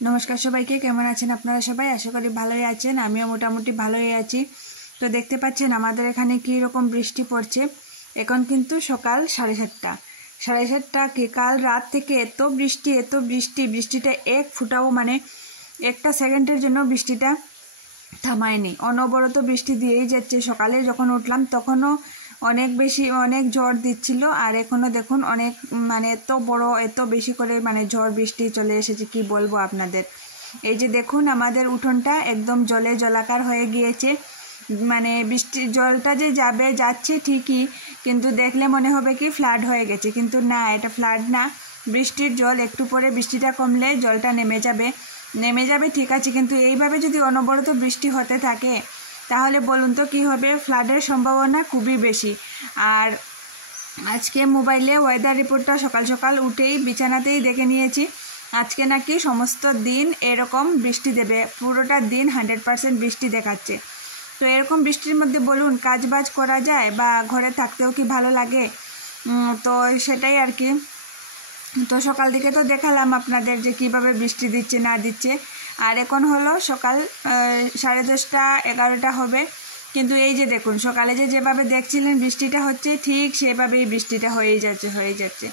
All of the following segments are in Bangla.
नमस्कार सबाइके केमन आছেন আপনারা সবাই आशा करी ভালোই আছেন আমিও মোটামুটি ভালোই আছি। তো দেখতে পাচ্ছেন আমাদের এখানে কি রকম বৃষ্টি পড়ছে। এখন কিন্তু সকাল 7:30 কি কাল রাত থেকে এত বৃষ্টিটা এক ফুটাও মানে একটা সেকেন্ডের জন্য বৃষ্টিটা থামায়নি, অনবরত বৃষ্টি দিয়েই যাচ্ছে। সকালে যখন উঠলাম তখনও অনেক ঝড় দিচ্ছিল, আর এখনো দেখুন অনেক মানে এত বেশি করে মানে ঝড় বৃষ্টি চলে এসেছে, কি বলবো আপনাদের। এই যে দেখুন আমাদের উঠোনটা একদম জলে জলাকার হয়ে গিয়েছে, মানে বৃষ্টির জলটা যে যাচ্ছে ঠিকই, কিন্তু দেখলে মনে হবে কি ফ্লাড হয়ে গেছে, কিন্তু না, এটা ফ্লাড না, বৃষ্টির জল। একটু পরে বৃষ্টিটা কমলে জলটা নেমে যাবে ঠিক আছে, কিন্তু এইভাবে যদি অনবরত বৃষ্টি হতে থাকে তাহলে বলুন তো কি হবে, ফ্লাডের সম্ভাবনা খুবই বেশি। আর আজকে মোবাইলে ওয়েদার রিপোর্টটা সকাল সকাল উঠেই বিছানাতেই দেখে নিয়েছি, আজকে নাকি সমস্ত দিন এরকম বৃষ্টি দেবে, পুরোটা দিন 100% বৃষ্টি দেখাচ্ছে। তো এরকম বৃষ্টির মধ্যে বলুন কাজবাজ করা যায় বা ঘরে থাকতেও কি ভালো লাগে, তো সেটাই আর কি। তো সকাল থেকে তো দেখালাম আপনাদের যে কিভাবে বৃষ্টি দিচ্ছে না দিচ্ছে, আর এখন হলো সকাল 10:30-11টা হবে, কিন্তু এই যে দেখুন সকালে যেভাবে দেখছিলেন বৃষ্টিটা হচ্ছে, ঠিক সেভাবেই বৃষ্টিটা হয়ে যাচ্ছে।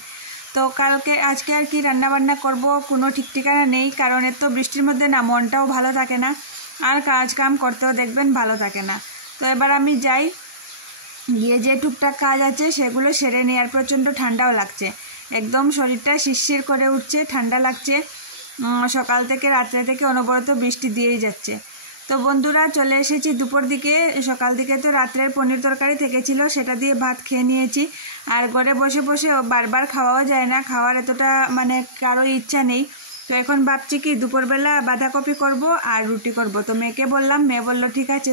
তো আজকে আর কি রান্নাবান্না করব কোনো ঠিক ঠিকানা নেই, কারণ এত বৃষ্টির মধ্যে না মনটাও ভালো থাকে না, আর কাম করতেও দেখবেন ভালো থাকে না। তো এবার আমি যাই, গিয়ে যে টুকটাক কাজ আছে সেগুলো সেরে নিই। আর প্রচণ্ড ঠান্ডাও লাগছে, একদম শরীরটা শিরশির করে উঠছে, ঠান্ডা লাগছে, সকাল থেকে রাত্রে থেকে অনবরত বৃষ্টি দিয়েই যাচ্ছে। তো বন্ধুরা চলে এসেছি দুপুর দিকে, সকাল দিকে তো রাত্রের পনির তরকারি থেকেছিল, সেটা দিয়ে ভাত খেয়ে নিয়েছি। আর ঘরে বসে বসে বারবার খাওয়াও যায় না, খাওয়ার এতটা মানে কারো ইচ্ছা নেই। তো এখন ভাবছি কি দুপুরবেলা বাঁধাকপি করব আর রুটি করব। তো মেয়েকে বললাম, মেয়ে বললো ঠিক আছে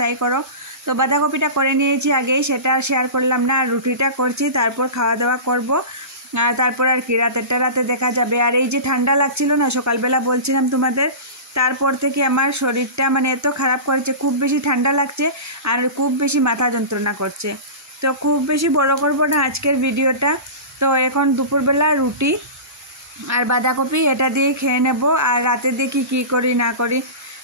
তাই করো। তো বাঁধাকপিটা করে নিয়েছি আগেই, সেটা শেয়ার করলাম না, আর রুটিটা করছি, তারপর খাওয়া দাওয়া করব, আর তারপর আর কি রাতে দেখা যাবে। আর এই যে ঠান্ডা লাগছিল না সকালবেলা বলছিলাম তোমাদের, তারপর থেকে আমার শরীরটা মানে এত খারাপ করেছে, খুব বেশি ঠান্ডা লাগছে আর খুব বেশি মাথা যন্ত্রণা করছে। তো খুব বেশি বড় করব না আজকের ভিডিওটা। তো এখন দুপুরবেলা রুটি আর বাঁধাকপি এটা দিয়ে খেয়ে নেব, আর রাতে দেখি কী করি না করি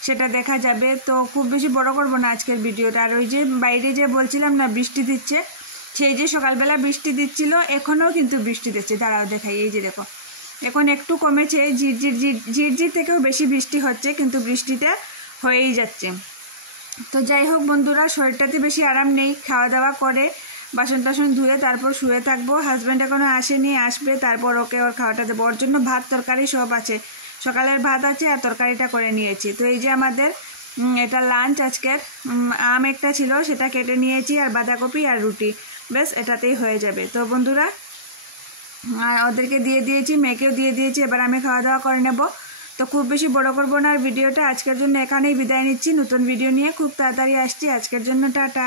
সেটা দেখা যাবে। তো খুব বেশি বড় করব না আজকের ভিডিওটা। আর ওই যে বাইরে যে বলছিলাম না বৃষ্টি দিচ্ছে, সেই যে সকালবেলা বৃষ্টি দিচ্ছিল এখনও কিন্তু বৃষ্টি দিচ্ছে, দাঁড়াও দেখাই। এই যে দেখো এখন একটু কমেছে, ঝিরঝির থেকেও বেশি বৃষ্টি হচ্ছে, কিন্তু বৃষ্টিটা হয়েই যাচ্ছে। তো যাই হোক বন্ধুরা, শরীরটাতে বেশি আরাম নেই, খাওয়া দাওয়া করে বাসন টাসন ধুয়ে তারপর শুয়ে থাকবো। হাজব্যান্ড এখনও আসেনি, আসবে, তারপর ওকে ওর খাওয়াটা দেবো। ওর জন্য ভাত তরকারি সব আছে, সকালের ভাত আছে আর তরকারিটা করে নিয়েছি। তো এই যে আমাদের এটা লাঞ্চ আজকের, আম একটা ছিল সেটা কেটে নিয়েছি, আর বাঁধাকপি আর রুটি, বেশ এটাতেই হয়ে যাবে। তো বন্ধুরা ওদেরকে দিয়ে দিয়েছি, মেয়েকেও দিয়ে দিয়েছি, এবার আমি খাওয়া দাওয়া করে নেব। তো খুব বেশি বড় করবো না আর ভিডিওটা, আজকের জন্য এখানেই বিদায় নিচ্ছি। নতুন ভিডিও নিয়ে খুব তাড়াতাড়ি আসছি, আজকের জন্য টাটা।